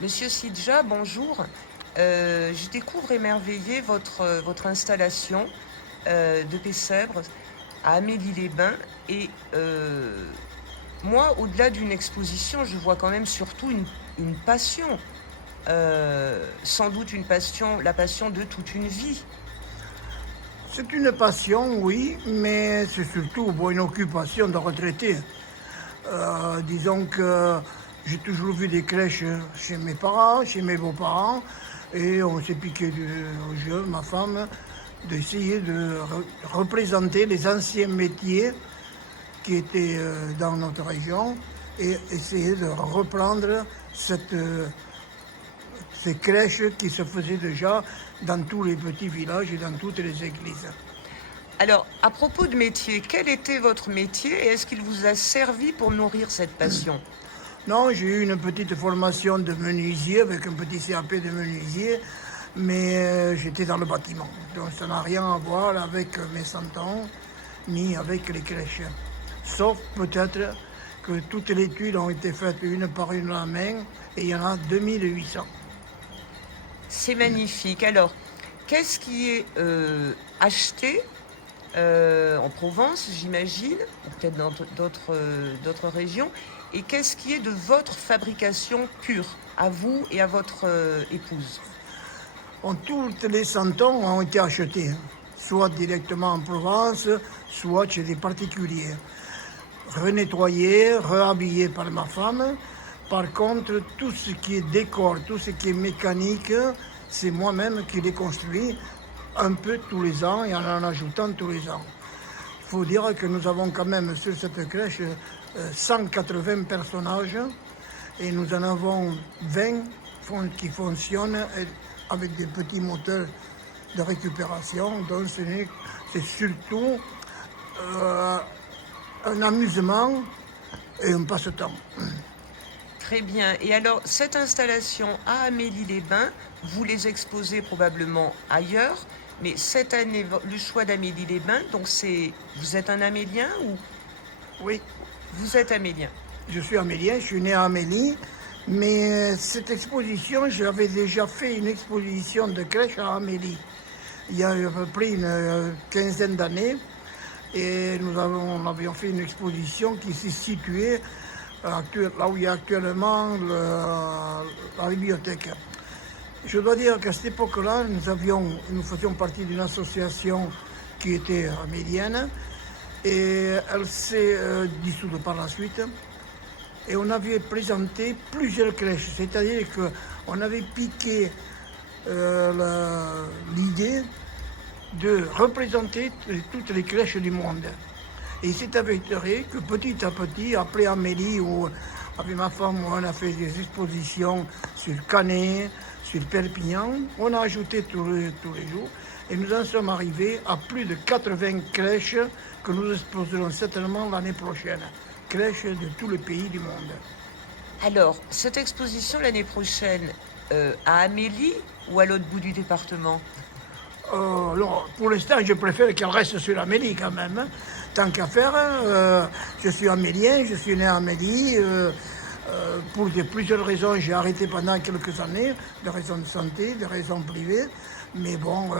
Monsieur Sidja, bonjour. Je découvre émerveillé votre installation de Pessèbres à Amélie-les-Bains. Et moi, au-delà d'une exposition, je vois quand même surtout une passion. Sans doute une passion, la passion de toute une vie. C'est une passion, oui, mais c'est surtout bon, une occupation de retraité. Disons que j'ai toujours vu des crèches chez mes parents, chez mes beaux-parents, et on s'est piqué au jeu, ma femme, d'essayer de représenter les anciens métiers qui étaient dans notre région et essayer de reprendre ces crèches qui se faisaient déjà dans tous les petits villages et dans toutes les églises. Alors, à propos de métier, quel était votre métier et est-ce qu'il vous a servi pour nourrir cette passion? Non, j'ai eu une petite formation de menuisier avec un petit CAP de menuisier, mais j'étais dans le bâtiment. Donc ça n'a rien à voir avec mes 100 ans, ni avec les crèches. Sauf peut-être que toutes les tuiles ont été faites une par une à la main et il y en a 2800. C'est magnifique. Alors, qu'est-ce qui est acheté en Provence, j'imagine, ou peut-être dans d'autres régions, et qu'est-ce qui est de votre fabrication pure, à vous et à votre épouse? Bon, toutes les 100 ans ont été achetés, soit directement en Provence, soit chez des particuliers. Renettoyés, réhabillés par ma femme. Par contre, tout ce qui est décor, tout ce qui est mécanique, c'est moi-même qui les construis un peu tous les ans et en ajoutant tous les ans. Il faut dire que nous avons quand même sur cette crèche 180 personnages et nous en avons 20 qui fonctionnent avec des petits moteurs de récupération. Donc c'est surtout un amusement et un passe-temps. Très bien. Et alors, cette installation à Amélie-les-Bains, vous les exposez probablement ailleurs, mais cette année, le choix d'Amélie-les-Bains, donc vous êtes un Amélien ou Oui, vous êtes Amélien? je suis amélien, je suis né à Amélie, mais cette exposition, j'avais déjà fait une exposition de crèche à Amélie il y a à peu près une quinzaine d'années. Et on avions fait une exposition qui s'est située là où il y a actuellement la bibliothèque. Je dois dire qu'à cette époque-là, nous faisions partie d'une association qui était amélienne et elle s'est dissoute par la suite. Et on avait présenté plusieurs crèches, c'est-à-dire qu'on avait piqué l'idée de représenter toutes les crèches du monde. Et il s'est avéré que petit à petit, après Amélie, où avec ma femme, on a fait des expositions sur Canet, sur Perpignan, on a ajouté tous les jours. Et nous en sommes arrivés à plus de 80 crèches que nous exposerons certainement l'année prochaine. Crèches de tous les pays du monde. Alors, cette exposition l'année prochaine, à Amélie ou à l'autre bout du département? Non, pour l'instant, je préfère qu'elle reste sur Amélie quand même. Hein. Tant qu'à faire, je suis amélien, je suis né à Amélie. Pour plusieurs raisons, j'ai arrêté pendant quelques années, des raisons de santé, des raisons privées. Mais bon,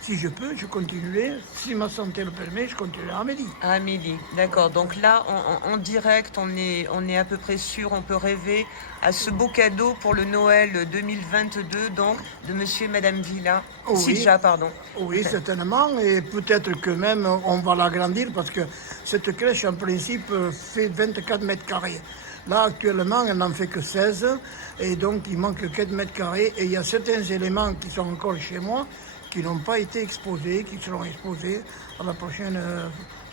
si je peux, je continuerai. Si ma santé le permet, je continuerai à Amélie. À Amélie, d'accord. Donc là, en direct, on est à peu près sûr, on peut rêver à ce beau cadeau pour le Noël 2022, donc, de monsieur et madame Villa. Oui, Sidja, pardon. oui, certainement, et peut-être que même on va l'agrandir parce que cette crèche en principe fait 24 mètres carrés. Là actuellement elle n'en fait que 16 et donc il manque 4 mètres carrés et il y a certains éléments qui sont encore chez moi qui n'ont pas été exposés, qui seront exposés à la prochaine,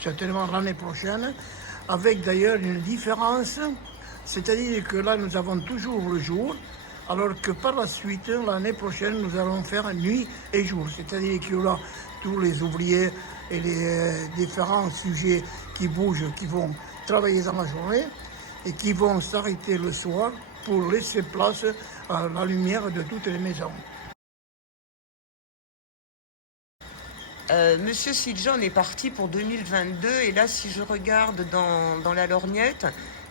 certainement l'année prochaine, avec d'ailleurs une différence, c'est-à-dire que là nous avons toujours le jour, alors que par la suite, l'année prochaine, nous allons faire nuit et jour. C'est-à-dire qu'il y aura tous les ouvriers et les différents sujets qui bougent, qui vont travailler dans la journée et qui vont s'arrêter le soir pour laisser place à la lumière de toutes les maisons. Monsieur Sidja, on est parti pour 2022 et là, si je regarde dans la lorgnette,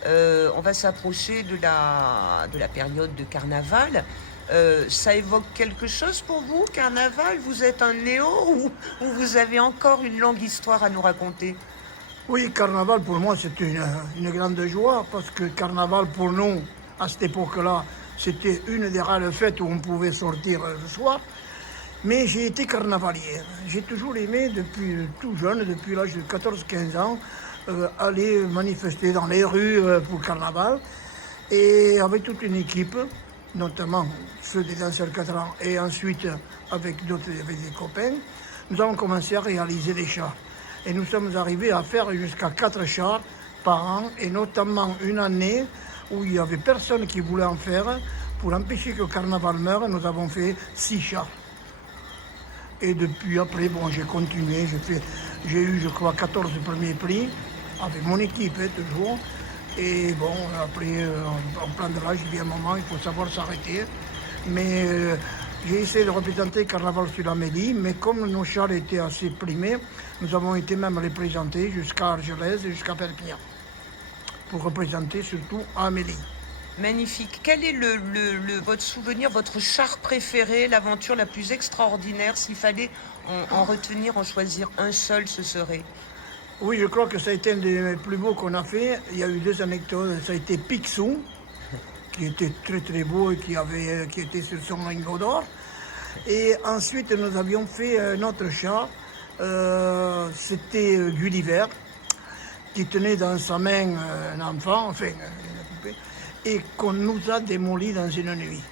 On va s'approcher de la période de carnaval. Ça évoque quelque chose pour vous, carnaval? Vous êtes un néo ou vous avez encore une longue histoire à nous raconter? Oui, carnaval pour moi c'est une grande joie parce que carnaval pour nous, à cette époque-là, c'était une des rares fêtes où on pouvait sortir le soir. Mais j'ai été carnavalier. J'ai toujours aimé depuis tout jeune, depuis l'âge de 14-15 ans, aller manifester dans les rues pour le carnaval. Et avec toute une équipe, notamment ceux des danseurs catalans et ensuite avec des copains, nous avons commencé à réaliser des chars. Et nous sommes arrivés à faire jusqu'à 4 chars par an, et notamment une année où il n'y avait personne qui voulait en faire. Pour empêcher que le carnaval meure, nous avons fait 6 chars. Et depuis après, bon, j'ai continué, j'ai eu, je crois, 14 premiers prix, avec mon équipe, toujours. Et bon, après, en plan de l'âge, il vient un moment, il faut savoir s'arrêter. Mais j'ai essayé de représenter Carnaval sur l'Amélie, mais comme nos chars étaient assez primés, nous avons été même les présenter jusqu'à Argelès et jusqu'à Perpignan, pour représenter surtout Amélie. Magnifique. Quel est votre souvenir, votre char préféré, l'aventure la plus extraordinaire? S'il fallait en retenir, en choisir un seul, ce serait? Oui, je crois que ça a été un des plus beaux qu'on a fait. Il y a eu 2 anecdotes. Ça a été Picsou, qui était très très beau et qui était sur son lingot d'or. Et ensuite, nous avions fait notre chat. C'était Gulliver, qui tenait dans sa main un enfant, enfin une poupée, et qu'on nous a démoli dans une nuit,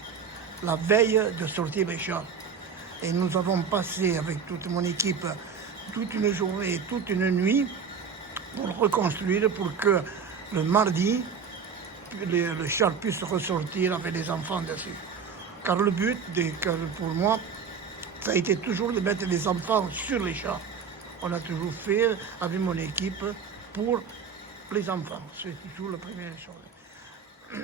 la veille de sortir les chats. Et nous avons passé avec toute mon équipe toute une journée, toute une nuit pour le reconstruire, pour que le mardi, le char puisse ressortir avec les enfants dessus. Car le but, pour moi, ça a été toujours de mettre les enfants sur les chars. On a toujours fait avec mon équipe pour les enfants. C'est toujours la première chose.